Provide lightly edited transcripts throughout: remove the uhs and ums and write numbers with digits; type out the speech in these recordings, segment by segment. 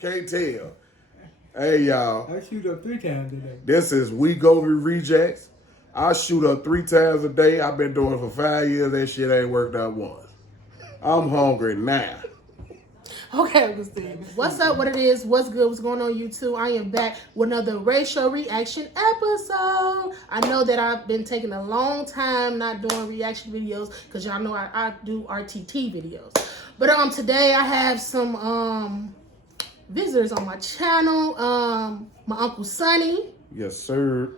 can't tell. Hey, y'all. I shoot up 3 times a day. This is We Go Rejects. I shoot up 3 times a day. I've been doing it for 5 years. That shit ain't worked out once. I'm hungry now. Okay, what's up? What it is? What's good? What's going on, YouTube? I am back with another racial reaction episode. I know that I've been taking a long time not doing reaction videos because y'all know I do RTT videos. But today I have some visitors on my channel. My Uncle Sonny. Yes, sir.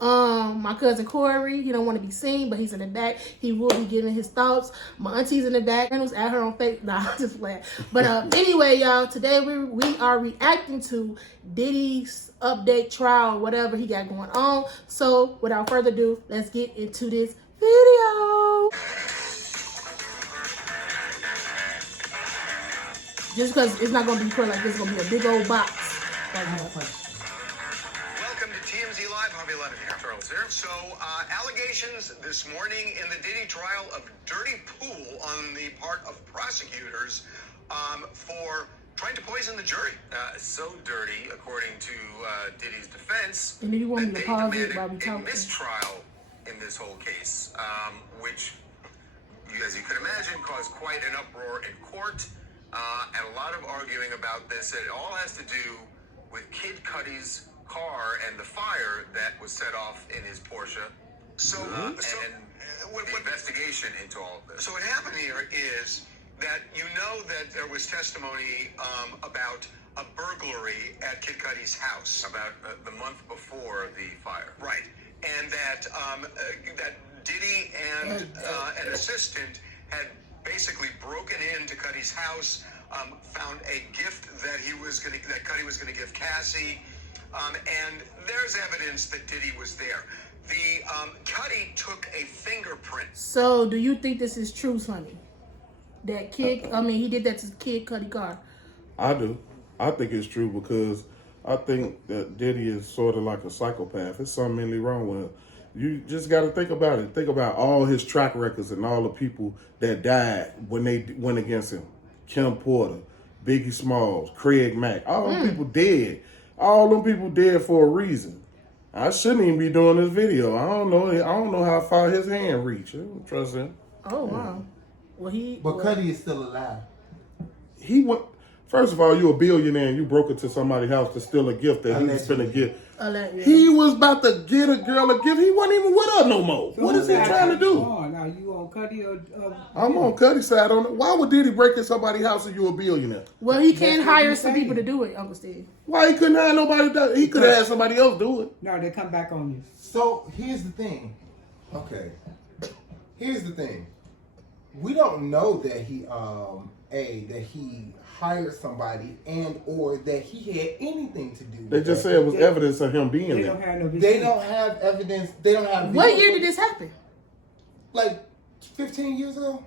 My cousin Corey, he don't want to be seen, but he's in the back. He will be giving his thoughts. My auntie's in the back. I was at her on Facebook. Nah, I'm just playing. But anyway, y'all, today we are reacting to Diddy's update trial, whatever he got going on. So without further ado, let's get into this video. Just because it's not going to be like this, it's going to be a big old box. Welcome to TMZ Live. Harvey Levin here. Charles here. So, allegations this morning in the Diddy trial of dirty pool on the part of prosecutors for trying to poison the jury. So dirty, according to Diddy's defense, And then you want me to that they pause it demanded while we a talk? mistrial in this whole case, which, as you can imagine, caused quite an uproar in court and a lot of arguing about this. It all has to do with Kid Cudi's car and the fire that was set off in his Porsche. So, the investigation into all of this. So what happened here is that that there was testimony about a burglary at Kid Cudi's house about the month before the fire. Right, and that that Diddy and an assistant had basically broken into Cudi's house, found a gift that Cudi was gonna give Cassie. And there's evidence that Diddy was there. The Cudi took a fingerprint. So, do you think this is true, Sonny? That he did that to Kid Cudi car. I do. I think it's true because I think that Diddy is sort of like a psychopath. There's something mentally wrong with him. You just got to think about it. Think about all his track records and all the people that died when they went against him. Kim Porter, Biggie Smalls, Craig Mack. All them people dead. All them people dead for a reason. I shouldn't even be doing this video. I don't know how far his hand reached. I don't trust him. Oh wow. Well, Cudi is still alive. He went. First of all, you a billionaire and you broke into somebody's house to steal a gift that he was finna give. He was about to get a girl a gift. He wasn't even with her no more. So what is he trying to do? Now you on Cudi or I'm on Cudi's side on it. Why would Diddy break in somebody's house if you a billionaire? Well, he can hire some people to do it, Uncle Steve. Why he couldn't hire nobody? He could have had somebody else do it. No, they come back on you. So here's the thing. Okay. Here's the thing. We don't know that he hired somebody and or that he had anything to do with They just said it was evidence of him being there. They don't have evidence. They don't have. What year did this happen? Like 15 years ago.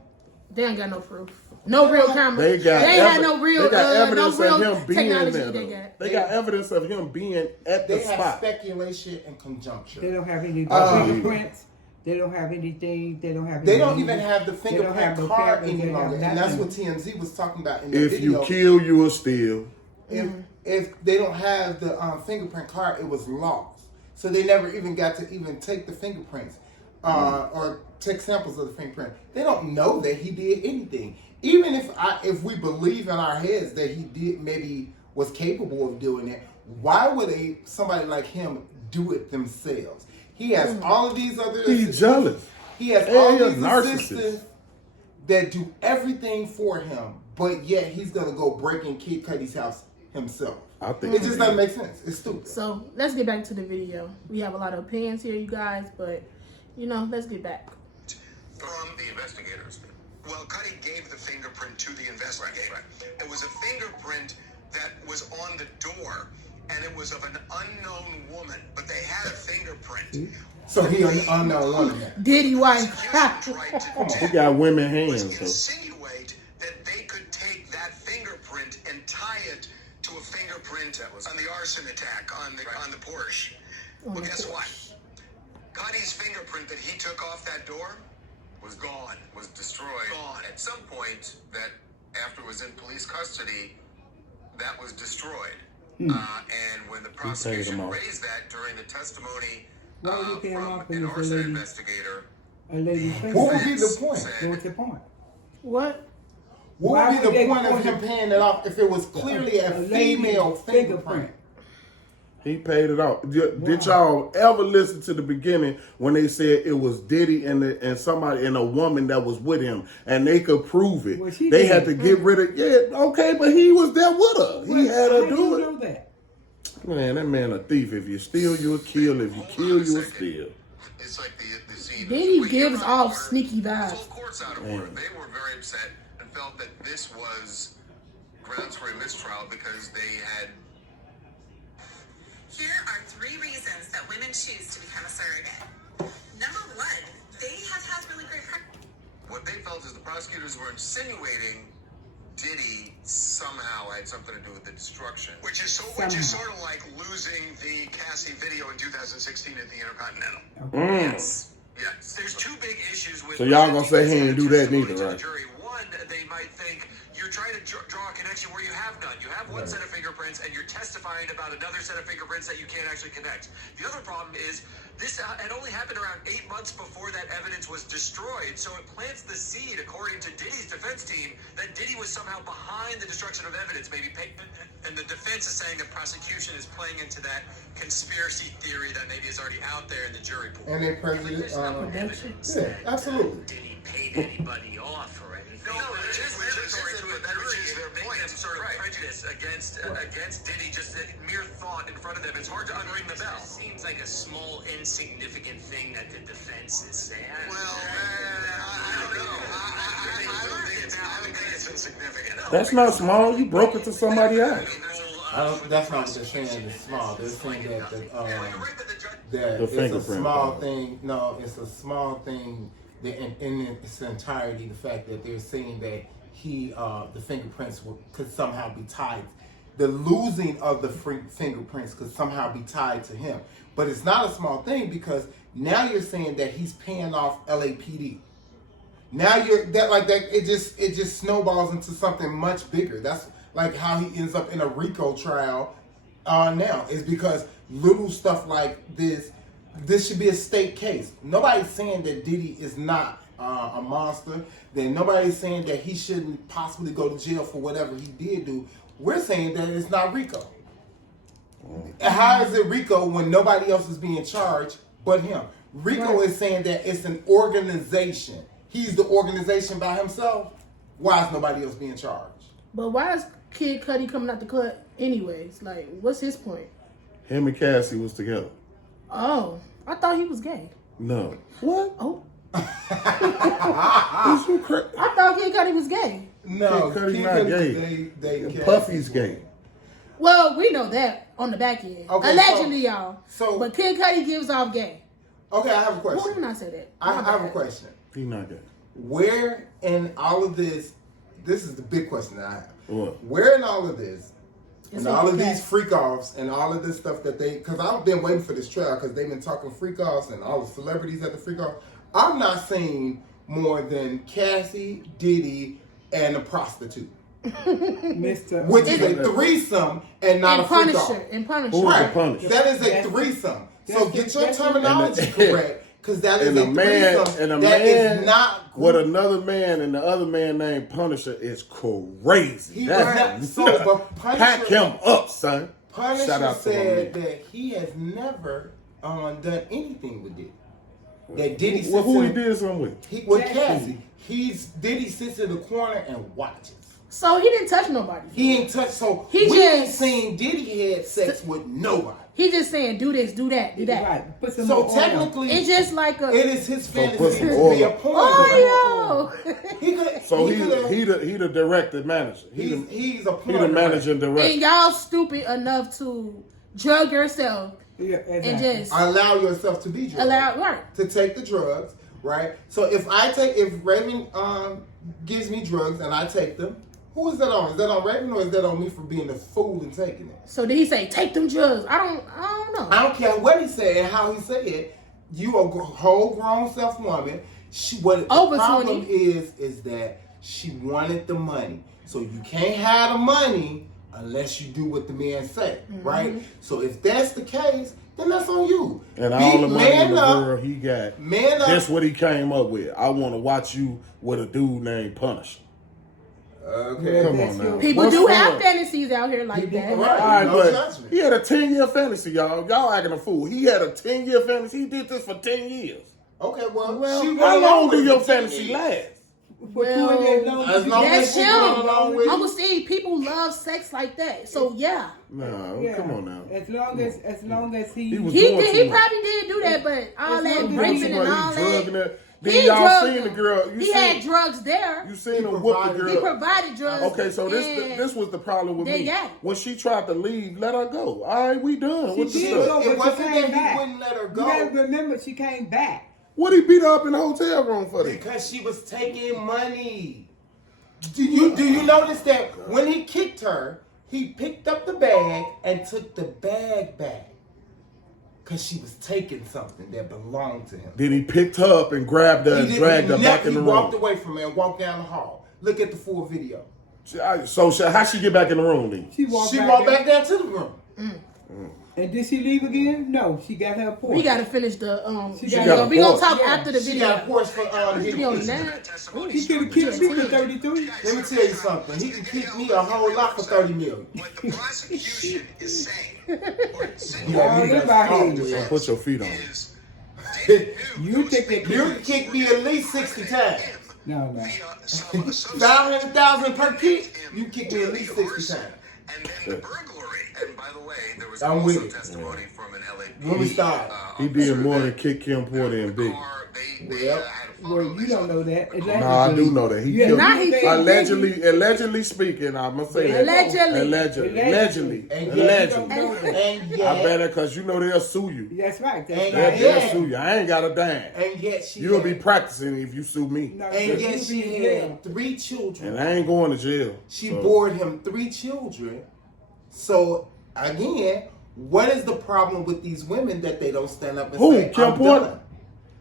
They ain't got no proof. No real camera. They had no real. They got evidence no real of him being technology there. They got evidence of him being at the spot. They have speculation and conjecture. They don't have any fingerprints. They don't have anything. They don't have. They don't even have the fingerprint card any longer, and that's what TMZ was talking about in the video. If you kill, you will steal. If they don't have the fingerprint card, it was lost, so they never even got to even take the fingerprints or take samples of the fingerprint. They don't know that he did anything. Even if we believe in our heads that he did, maybe was capable of doing it, why would somebody like him do it themselves? He has all of these other assistants. He's jealous. He has all these assistants that do everything for him, but yet he's gonna go break in Kid Cudi's house himself. I think it just doesn't make sense. It's stupid. So let's get back to the video. We have a lot of opinions here, you guys, but let's get back. From the investigators. Well, Cudi gave the fingerprint to the investigator. Right. It was a fingerprint that was on the door. And it was of an unknown woman, but they had a fingerprint. So he an unknown woman. Diddy wife. He got women hands. Insinuate that they could take that fingerprint and tie it to a fingerprint that was on the arson attack on the Porsche. Well, guess what? Cudi's fingerprint that he took off that door was gone, was destroyed. Gone. At some point, that after it was in police custody, that was destroyed. Hmm. And when the prosecution raised that during the testimony Why would he pay him off from when an it's a arson lady? investigator, A lady. What would be the point? What's the point? What? What Why would be would the they point of point him it- paying it off if it was clearly a lady female fingerprint? He paid it off. Did y'all ever listen to the beginning when they said it was Diddy and somebody and a woman that was with him and they could prove it? Well, she They did. had to get rid of okay, but he was there with her. He had her How do you it. know that? Man, that man a thief. If you steal, you'll kill. If you kill, you'll steal. it's like the scene. Diddy was way gives out of off order. sneaky The vibes. full court's out of order. They were very upset and felt that this was grounds for a mistrial because they had. Here are 3 reasons that women choose to become a surrogate. Number 1, they have had really great practice. What they felt is the prosecutors were insinuating Diddy somehow had something to do with the destruction, which is sort of like losing the Cassie video in 2016 at the Intercontinental. Yes. Yes. There's 2 big issues with. So y'all gonna say he ain't do that neither, to the right? Jury. One, they might think you're trying to draw a connection where you have none. You have one set of fingerprints, and you're testifying about another set of fingerprints that you can't actually connect. The other problem is this had only happened around 8 months before that evidence was destroyed, so it plants the seed, according to Diddy's defense team, that Diddy was somehow behind the destruction of evidence. And the defense is saying the prosecution is playing into that conspiracy theory that maybe is already out there in the jury pool. And they prejudice. Evidence Yeah, that absolutely. Diddy paid anybody off or anything. No, which is their point. Some sort of prejudice against Diddy, just a mere thought in front of them. It's hard to unring the bell. Seems like a small, insignificant thing that the defense is saying. Well, I don't know. I don't think it's insignificant. That's not small. You broke it to somebody else. That's not what they're saying. It's small. They're saying that The it's a fingerprint small problem. thing. No, it's a small thing. That in its entirety, the fact that they're saying that the fingerprints could somehow be tied. The losing of the fingerprints could somehow be tied to him. But it's not a small thing because now you're saying that he's paying off LAPD. Now it just snowballs into something much bigger. That's like how he ends up in a RICO trial now. Is because little stuff like this should be a state case. Nobody's saying that Diddy is not a monster. Then nobody's saying that he shouldn't possibly go to jail for whatever he did do. We're saying that it's not RICO. How is it RICO when nobody else is being charged but him? RICO is saying that it's an organization. He's the organization by himself. Why is nobody else being charged? But why is Kid Cudi coming out the cut anyways? Like, what's his point? Him and Cassie was together. Oh, I thought he was gay. No. What? Oh, Is you crazy? I thought Kid Cudi was gay. No, Kid Cudi Kid not Cudi, gay. they Puffy's gay. Well, we know that on the back end. Okay, Allegedly, y'all. so- but Kid Cudi gives off gay. Okay, I have a Who did question. I say that? I My have a bad. question. He not gay. Where in all of this is the big question that I have. What? Where in all of this, It's and all of okay. these freak offs and all of this stuff that because I've been waiting for this trial because they've been talking freak offs and all the celebrities at the freak off. I'm not seeing more than Cassie, Diddy, and a prostitute, Mr. which is a threesome and not And a freak off. Punisher. And Punisher. Who is Right. the Punisher? That is a That's- threesome. So that's- get your that's- terminology and the- correct, because that is And a a man, threesome and a that man is not with another man, and the other man named Punisher is crazy. He That's was not- so, but Punisher- pack him up, son. Punisher Shout out to my said man. that he has never done anything with Diddy. That Diddy sits Well, who he in, did something with? with Cassie. Diddy sits in the corner and watches. So he didn't touch nobody. He ain't touched. So He we ain't just- seen Diddy had sex with nobody. He just saying, do this, do that, do that. Right. Put some So more oil. technically, It's just like a it is his put fantasy some to be a oil. porn. oh, He could. So he coulda- he the director manager. he's a He porn the managing and director. y'all stupid enough to drug yourself Yeah, and exactly. just Allow yourself to be drugged. allow right. To take the drugs, right? So if Raven gives me drugs and I take them, who is that on? Is that on Raven or is that on me for being a fool and taking it? So did he say take them drugs? I don't know. I don't care what he said and how he said it. You a whole grown self woman. What Over the problem 20. is that she wanted the money. So you can't have the money unless you do what the man say, right? So if that's the case, then that's on you. And all the money in the up, world he got, man up. that's what he came up with. I want to watch you with a dude named Punisher. Okay. Come on now. People What's do fun? have fantasies out here like that. Right. All right, No but judgment. he had a 10-year fantasy, y'all. Y'all acting a fool. He had a 10-year fantasy. He did this for 10 years. Okay, well, Well, she How went long along do with your it for 10 fantasy years. last? Well, As long That's as she him. went along with Uncle it. Steve, people love sex like that. So yeah. No, yeah. come on now. As long as he He was He doing did, too he much. probably did do that, but all As that long as raping he and He all drugging that. it. Then He y'all drugged seen the him. girl. You He seen, had drugs there. you seen He him whoop the provided- girl. He provided drugs. Okay, so and this was the problem with they me. got it. When she tried to leave, let her go. All right, we done. What the did stuff? go, It but wasn't she that came he back. wouldn't let her You gotta go remember, she came back. What he beat her up in the hotel room for that? because she was taking money. Do you notice that when he kicked her, he picked up the bag and took the bag back? Because she was taking something that belonged to him. Then he picked her up and grabbed her and He dragged her back in the He walked room. away from her and walked down the hall. Look at the full video. So how she get back in the room then? She walked, She back, walked there. back down to the room. And did she leave again? No, she got her portion. We gotta finish the She got we gonna a talk Porsche. after the She video. got a Porsche for Video on getting that. He could have killed me for 33. Let me tell you something. He can kick me a whole lot for 30 million. What the prosecution is saying, or insinuating, Oh, that's about Yeah. it. Put your feet on. is Diddy knew You think that You can kick me at least 60 times. No. via some associate 500,000 per kick, you kick me at least 60 times. and then the burglary. And by the way, there was I'm also with it. testimony from an LAPD. When we start. He did more than kick Kim Porter and Big. They Well, had a photo Well, you don't know that. No, I do know that. He Yeah, killed now he think- allegedly speaking, I'm gonna say that. Allegedly. Allegedly. And You yet, don't Allegedly. know that. and I yet, better because you know they'll sue you. That's right. That's And right. They'll Yeah. sue you. I ain't got a dime. and yet she You'll had, be practicing if you sue me. No, and you yet be she in jail. had 3 children. And I ain't going to jail. She So, bore him 3 children. So again, what is the problem with these women that they don't stand up and Who? say, Kim I'm Porter? done?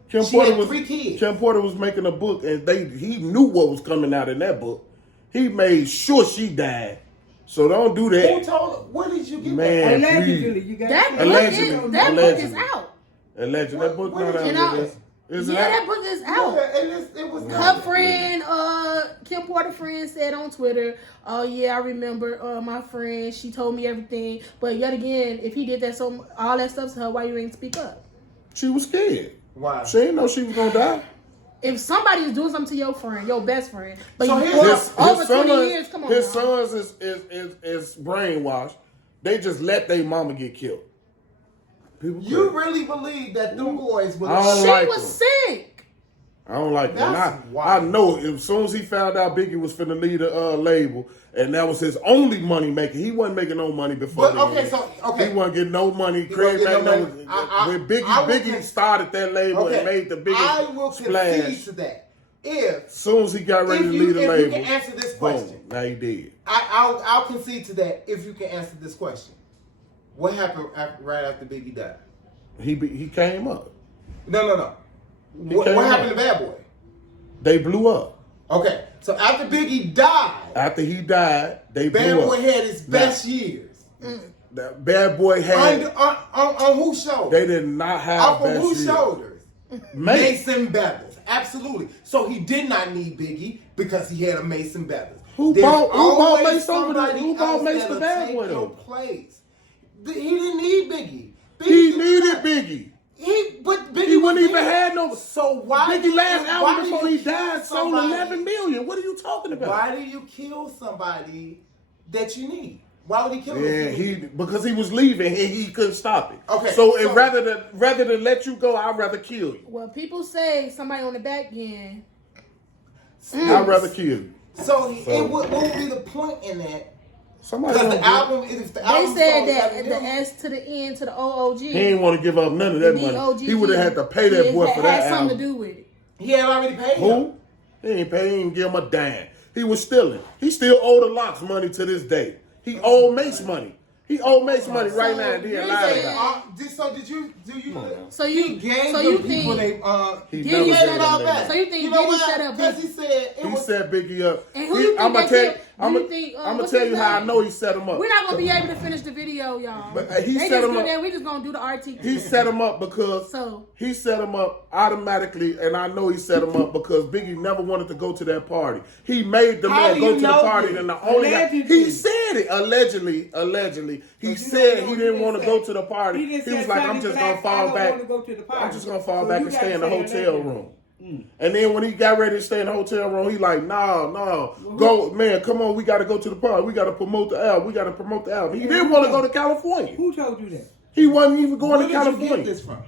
Kim She Porter had was 3 kids. Kim Porter was making a book, and he knew what was coming out in that book. He made sure she died. So don't do Who that, told her? Where did you get man. Allegedly, Please. you got That book Allegedly. is that book Allegedly. is out. Allegedly, that book What not did out you know? there. Is it Yeah, out? that book is that? out. Yeah, and it was Her friend, Kim Porter friend said on Twitter, "Oh yeah, I remember my friend. She told me everything. But yet again, if he did that all that stuff to her, why you ain't speak up? She was scared. Why? She didn't know she was gonna die. If somebody is doing something to your friend, your best friend, but So you here's- grew up over 20 years, come on. His now. sons is brainwashed. They just let their mama get killed. People You crazy. really believe that them boys would I don't She like was them. sick. I don't like that. That's And I wild. know as soon as he found out Biggie was finna lead a label, and that was his only money maker. He wasn't making no money before. But, okay, then. so, okay. he wasn't getting no money. He Craig wasn't Mack getting no was money. when Biggie I will Biggie con- started that label and made the biggest I will concede splash. to that. If As soon as he got ready to If you- lead a if you label, can answer this boom, question. now he did. I'll concede to that if you can answer this question. What happened right after Biggie died? He came up. No. What came happened up. to Bad Boy? They blew up. Okay, so after Biggie died, After he died, they Bad blew Boy up. had his best years. That Bad Boy had. On whose shoulders? They did not have Off of best whose years. shoulders? Mason Bethers. Absolutely. So he did not need Biggie because he had a Mason Bethers. Who There's bought always Mace over there? somebody Who bought else Mace that'll the Bad take Boy, your though? place. He didn't need Biggie. He Biggie needed not- Biggie. But Biggie He wouldn't was even Biggie. had no. So why? Biggie last why album do before you he kill died sold somebody? 11 million. What are you talking about? Why do you kill somebody that you need? Why would he kill him? Yeah, if you need him? because he was leaving and he couldn't stop it. Okay, So, so- rather than let you go, I'd rather kill you. Well, people say somebody on the back end. I'd rather kill you. So what would be the point in that? Somebody Because don't the album is the They album said sold that 11 the million. S to the N to the OOG. He ain't want to give up none of that money. DOGG. He would have had to pay that boy for that had something album. to do with it. He had already paid him. Who? He ain't pay. He ain't give him a dime. He was stealing. He still owed the Locks money to this day. He owed Mace money. He owed Mace money right now and you're being lied saying- about. So did you? Do you? Come on now. So He you gave so the you people think He Diddy never He set said gave it up- all that back. So you think know Diddy why? set up Because Biggie? he said it He was. set Biggie up. And who you think I'm gonna that tell you. killed- I'm you gonna think, tell you how I know he set him up. We're not gonna be able to finish the video, y'all. But they set just him do up. that. We just gonna do the RT. He set him up because he set him up automatically, and I know he set him up because Biggie never wanted to go to that party. He made the man go to the party, and the only guy, he said it allegedly. He said he didn't want to go to the party. He was like, I'm just gonna fall back. I'm just gonna fall back and stay in the hotel room. And then when he got ready to stay in the hotel room, he like, no, go, man, come on, we got to go to the party. We got to promote the album. He didn't want to go to California. Who told you that? He wasn't even going to California. Where did you get this from?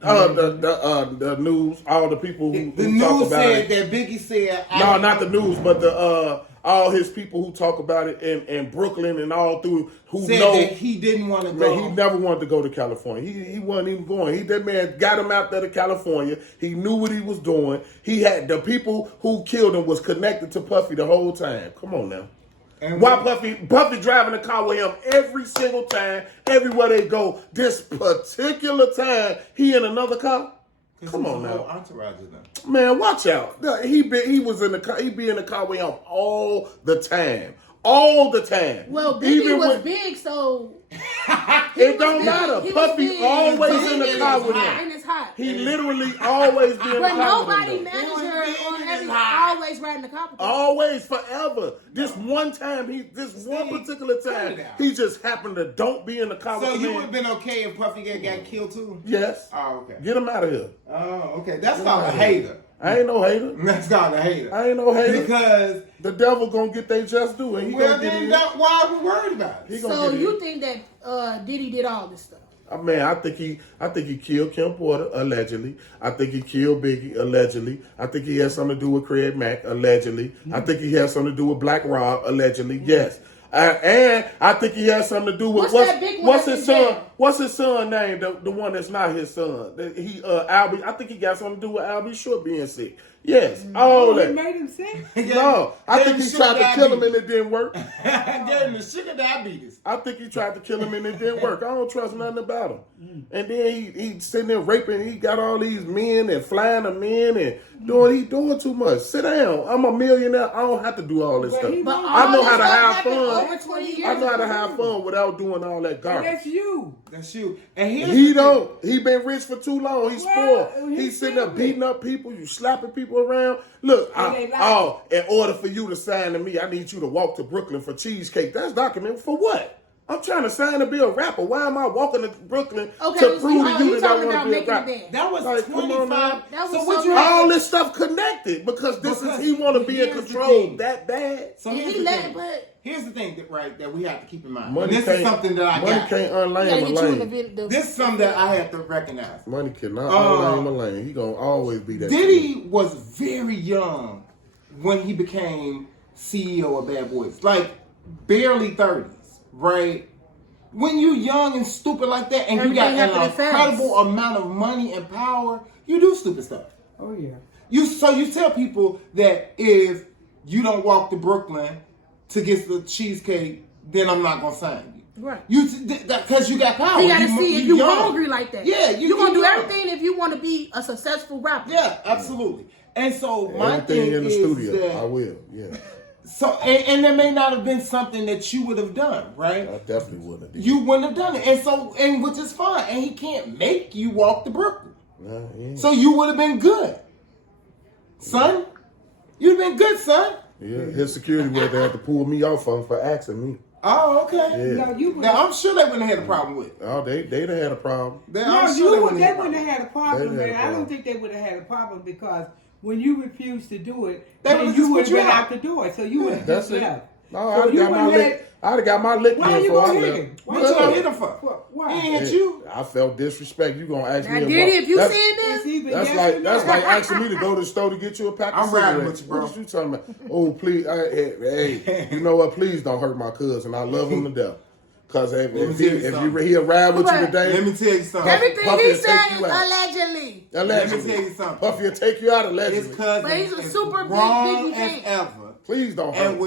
The news, all the people who The talk news about said it. that Biggie said. No, not the news, but the all his people who talk about it in Brooklyn and all through who said know that he didn't want to go. Man, he never wanted to go to California. He wasn't even going. That man got him out there to California. He knew what he was doing. He had the people who killed him was connected to Puffy the whole time. Come on now. And Why Puffy driving the car with him every single time, everywhere they go. This particular time, he in another car. Come on now, entourage of them. Man, watch out. He was in the car. He be in the car with him all the time. All the time. Well, Biggie was big, so it don't matter. Puffy always in the car with him. And it's hot. He literally always be in the But car with him. nobody manager or everything always riding the car with him. Always, forever. This one time, one particular time, he just happened to don't be in the car with him. So you would have been okay if Puffy got killed too? Yes. Oh, okay. Get him out of here. Oh, okay. That's called a hater. I ain't no hater. That's called a hater. I ain't no hater. Because the devil gonna get they just due, and he gonna get it. Why are we worried about it? So you think that Diddy did all this stuff? Man, I think he killed Kim Porter allegedly. I think he killed Biggie allegedly. I think he has something to do with Craig Mack allegedly. I think he has something to do with Black Rob allegedly. Yes. And I think he has something to do with what's his son? What's his son name? The one that's not his son. Albie. I think he got something to do with Albie Short being sick. Yes, all that. He made him sick? No, I think he tried to kill him and it didn't work. Gave him the sugar diabetes. I think he tried to kill him and it didn't work. I don't trust nothing about him. And then he sitting there raping. He got all these men and flying them in and he doing too much. Sit down. I'm a millionaire. I don't have to do all this stuff. I know how to have fun. Over 20 years I know how to have fun without doing all that garbage. That's you. That's you. And he don't. He been rich for too long. He's spoiled. He's sitting there beating up people. You slapping people around. Look, in order for you to sign to me, I need you to walk to Brooklyn for cheesecake. That's documented for what? I'm trying to sign to be a rapper. Why am I walking to Brooklyn to prove to you that I want to be a rapper? That was like, 25. So what you all this stuff connected because he want to be in control that bad. So here's the thing that we have to keep in mind. Money this is something that I got. Money can't unlame a lane. This is something that I have to recognize. Money cannot unlame a lane. He gonna always be that. Diddy was very young when he became CEO of Bad Boys, like barely 30s, right? When you young and stupid like that, and you got an incredible amount of money and power, you do stupid stuff. Oh yeah. You tell people that if you don't walk to Brooklyn to get the cheesecake, then I'm not gonna sign you. Right. Because you got power. You gotta see if you're hungry like that. Yeah, you're gonna do everything if you want to be a successful rapper. Yeah, absolutely. And so my thing in the is studio, that, I will. Yeah. So and there may not have been something that you would have done, right? I definitely wouldn't have. You wouldn't have done it, and which is fine. And he can't make you walk to Brooklyn. So you would have been good, son. You'd have been good, son. Yeah, his security would have to pull me off for asking me. Oh, okay. Yeah. Now I'm sure they wouldn't have had a problem with it. Oh, they'd have had a problem. They wouldn't have had a problem, man. I don't think they would have had a problem because when you refused to do it, then you would have been out the door. So you would have just left. No, I'd have got my lick. Why you gonna hit him? What you gonna hit him for? Why? He ain't hit you. I felt disrespect. You gonna ask me? Diddy, if you seen this, that's like asking me to go to the store to get you a pack of cigarettes. riding with you, bro. What you talking about? Oh, please, hey, you know what? Please don't hurt my cousin. I love him to death. Cause if he'll ride with you today, let me tell you something. Everything he said is allegedly. Let me tell you something. Puffy will take you out allegedly. His cousin but he's a super big wrong fan. as ever. Please don't hurt.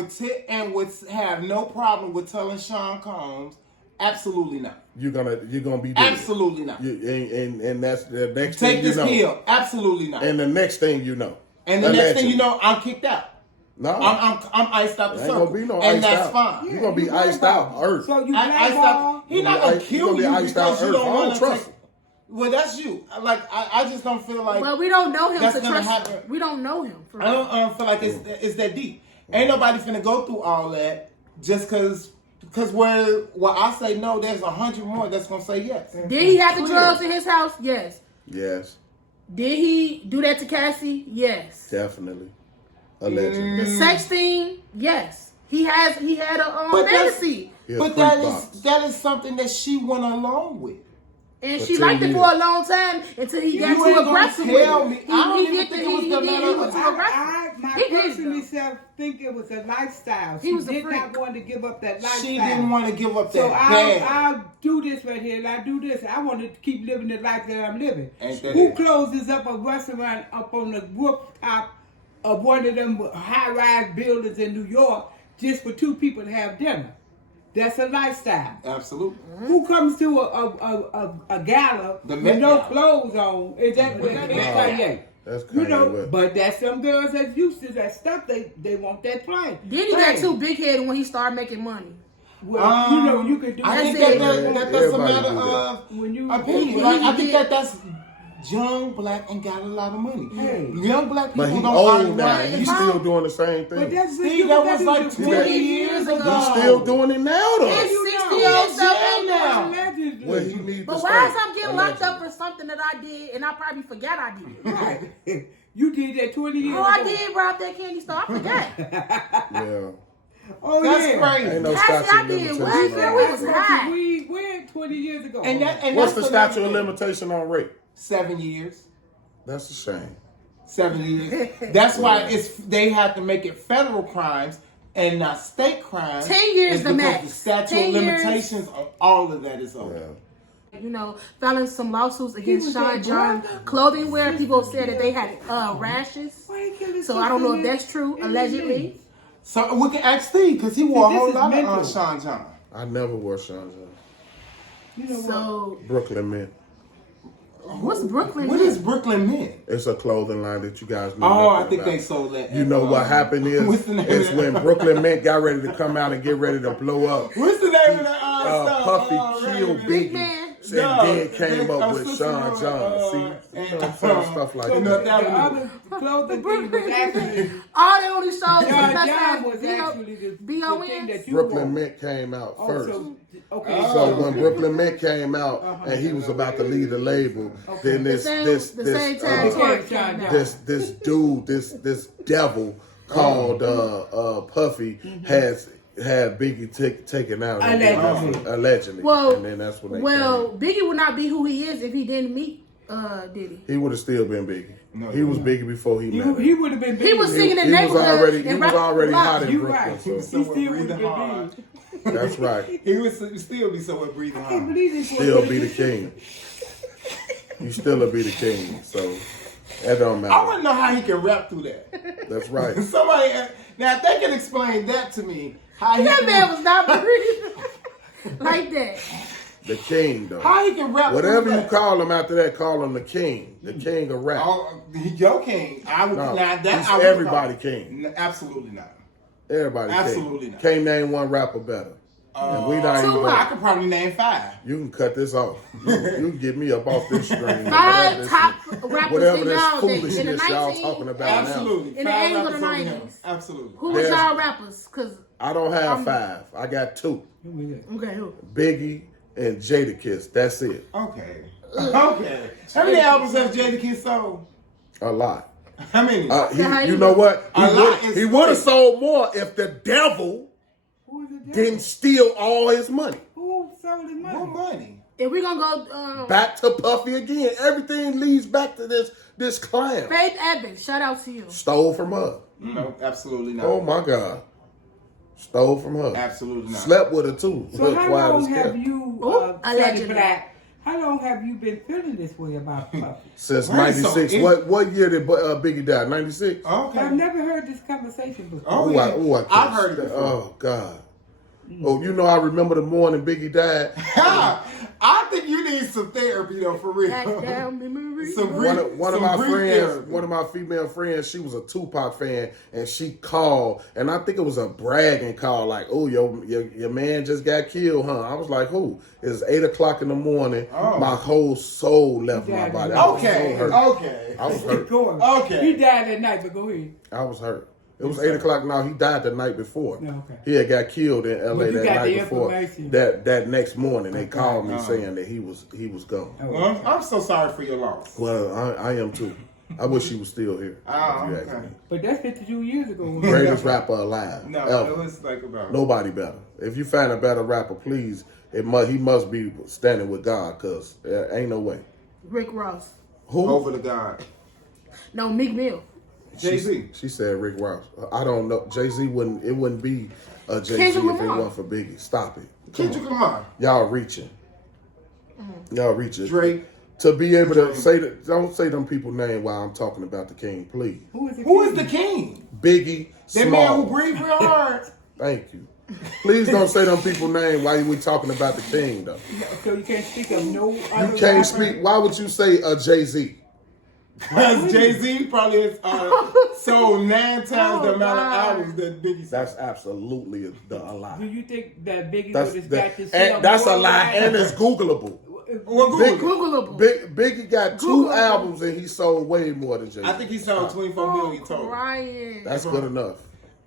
And would have no problem with telling Sean Combs, absolutely not. You're gonna be absolutely not. And that's the next Take thing you know. Take this pill, absolutely not. And the next thing you know. And the next thing you know, I'm kicked out. No. I'm iced out the Ain't circle. gonna be no and iced that's out. fine. You're gonna be iced out earth. So you Iced out. He's not gonna kill you because you don't want to trust take. Well, that's you. Like I just don't feel like. Well, we don't know him that's to gonna trust happen. him. We don't know him. For I don't feel like it's that deep. Ain't nobody finna go through all that just because where I say no, there's 100 more that's gonna say yes. Did he have the drugs in his house? Yes. Yes. Did he do that to Cassie? Yes. Definitely. Allegedly. The sex thing? Yes. He had a But fantasy. But that is something that she went along with. And For she 10 liked it years. for a long time until he got You too ain't gonna aggressive tell with me. it. I don't He even did think the- it was he the did- matter he of- was too aggressive. My He did, person though. myself think it was a lifestyle. He was a did freak. not want to give up that lifestyle. She didn't want to give up So that bad. I'll do this right here and I do this. I want to keep living the life that I'm living. Ain't that Who it? closes up a restaurant up on the rooftop of one of them high-rise buildings in New York just for two people to have dinner? That's a lifestyle. Absolutely. Who comes to a gala The with Met no Gala. clothes on? Is that Kanye? That's You Kanye know, West. but that's some girls that's used to that stuff. They want that plane. Diddy got too big headed when he started making money. Well, you know, you could do I think That's that's a Everybody matter do that. of when you opinion. Well, Like, he I think did. that's young, black, and got a lot of money. Hey. Young black people But he don't old argue now. right. He's still doing the same But thing. that's See, that was like 20 years ago. He's still doing it now, though. His you 60 know? year old He's self jail ain't now. now. Allegedly. Where he needs But to why is stay. I'm getting locked up Allegedly. for something that I did and I probably forgot I did? Right. You did that 20 years Oh, ago. I did rob that candy store. I forgot. Yeah. Oh, That's yeah. crazy. Ain't no Cassie, statute I of did limitation. what? on Man, that. we was high. We went 20 years ago. And What's the that's statute of another thing. limitation on rape? 7 years. That's a shame. 7 years. That's why they have to make it federal crimes and not state crimes. 10 years It's the because max. The statute 10 of years. limitations on all of that is over. Yeah. You know, filing some lawsuits against was Sean that John brother? clothing wear. People said that they had rashes. Why he killed his So I don't know if sister that's true, in the allegedly. knees? So we can ask Steve because he wore a this whole is lot mental. of Sean John. I never wore Sean John. You know what? So Brooklyn Men. what's Brooklyn? What is Brooklyn Men? It's a clothing line that you guys know. Oh, I nothing think about. they sold that. You know what happened What's is the name it's of when that? Brooklyn Mint got ready to come out and get ready to blow up. What's the name of that stuff? Puffy killed Big Biggie Man. and then came up with Sean John. See, and, you know what I'm saying? Stuff like So that. the other clothing thing was actually All they only showed was John the John was best actually the B.O.N.s. thing that you Brooklyn wore. Mint came out Oh, first. so, okay. So when Brooklyn Mint came out and he was about to lead the label, then this The same time Twerk came out. this dude, this devil called Puffy had Biggie taken out allegedly. Well, and then that's when they Biggie would not be who he is if he didn't meet Diddy. he would have still been Biggie. No, he was Biggie before he met him. He would have been big. He was singing in He was neighborhood. already and he was rapping already loud. hot in You Brooklyn. right. So He still would have breathing been hard. big. that's right. He would still be somewhere breathing I can't hard. believe this. Still be the king. You still be the king. So that don't I matter. want to know how he can rap through that. That's right. Somebody now, if they can explain that to me, how he That can, man was not breathing like that. The king though. how he can rap. Whatever through you that. call him after that, call him the king. The king of rap. Oh, your king. I would No, now that he's I would everybody call- king. Absolutely not. Everybody Absolutely king. not. Can't name one rapper better. And we not even. I could probably name 5. You can cut this off. You can get me up off this screen. Five top rappers Whatever in this y'all day. In the foolishness y'all 19, talking about now. Absolutely. In the 5 80s or rappers the over him. 90s. Absolutely. who was There's- y'all rappers? Cause I don't have 5. I got 2. okay, who? Biggie and Jadakiss. That's it. Okay. Okay. How many albums has Jadakiss sold? A lot. How many? You know what? A lot is He would have funny. sold more if the devil Who is it? didn't steal all his money. Who sold his money? What money? If we gonna go, Back to Puffy again. Everything leads back to this clown. Faith Evans, shout out to you. Stole from her. No, absolutely not. Oh my God. Stole from her. Absolutely not. Slept with her too. So Look, how quiet long as have kept. you, allegedly. Sonny Black, how long have you been feeling this way about Puffy? Since Why is it so 96. ignorant? What year did Biggie die? 96? Okay. I've never heard this conversation before. Oh, Ooh, yeah. I can't I've heard it stand- before. Oh God. Oh, you know I remember the morning Biggie died. I think you need some therapy though, for real. Back down memory. Some One of my Greek friends, therapy. one of my female friends, she was a Tupac fan, and she called, and I think it was a bragging call, like, "Oh, your man just got killed, huh?" I was like, "Who?" It's 8:00 in the morning. Oh. My whole soul left my body. I was so Okay, hurt. okay. I was hurt. Go on. Okay. He died that night, but go ahead. I was hurt. It was 8:00 now. He died the night before. Yeah, okay. He had got killed in LA But you that got night the before. information. That next morning, they called me Uh-huh. saying that he was gone. Well, I'm so sorry for your loss. Well, I am too. I wish he was still here. Oh, if you ask okay. me. But that's 52 years ago. Greatest rapper alive. No, ever. it was like about Nobody better. If you find a better rapper, please, he must be standing with God, cause there ain't no way. Rick Ross. Who? over the God. No, Meek Mill. Jay-Z. She said Rick Ross. I don't know. Jay-Z wouldn't be a Jay-Z Kendrick if it Lamar. wasn't for Biggie. Stop it. Come Kendrick on. Lamar. Y'all reaching. Y'all reaching. Drake. To be able to say that, don't say them people name while I'm talking about the king, please. Who is the Who is king? the king? Biggie, That man who Small. breathed real hard. Thank you. Please don't say them people name while we talking about the king, though. So you can't speak of no other You can't rapper? speak. Why would you say a Jay-Z? Because Jay-Z probably has sold 9 times the amount of God. albums that Biggie sold. That's absolutely a lie. Do you think that Biggie That's, would have that, got to sell and that's a more lie, records? and it's Googleable. Well, Big- Googleable. Biggie got 2 Googleable. albums and he sold way more than Jay-Z. I think he sold 24 million total. Crying. That's good enough.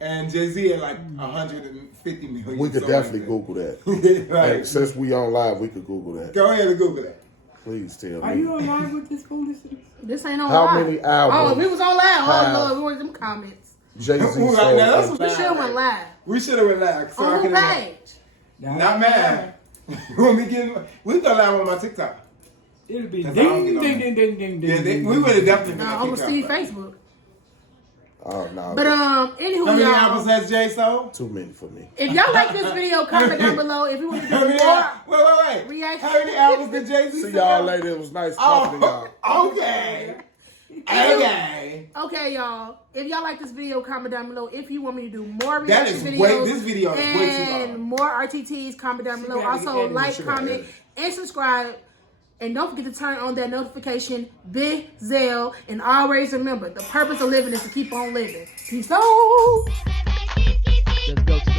And Jay-Z had like 150 million. We could something definitely like Google that. that. Like, And since we on live, we could Google that. go ahead and Google that. Please tell Are me. you alive with this foolishness? This ain't on How live. many albums Oh, if we was on live, have- oh Lord, we wanted them comments. Jay-Z Like, sold. now that's We should have went live. We should have relaxed. So I On who could have. page? Not mad. When we go live on my TikTok. It'll be ding, That's all, you know. ding, ding, ding, ding, Yeah, ding. we would have definitely been No, on Uncle TikTok. Steve Facebook. Oh, no. But anywho, How many y'all, albums has Jay sold? Too many for me. if y'all like this video, comment down below. If you want to do How many? more, Wait. reaction. How many albums did Jay-Z See sell? y'all later. It was nice talking to y'all. Oh, okay. Okay. okay, y'all. If y'all like this video, comment down below. If you want me to do more That reaction is videos, way- this video is way too and long. more RTTs, comment down below. gotta get Also, edited. like, She gotta comment, edit. and subscribe. And don't forget to turn on that notification, Big Zell. And always remember, the purpose of living is to keep on living. Peace out. Let's go to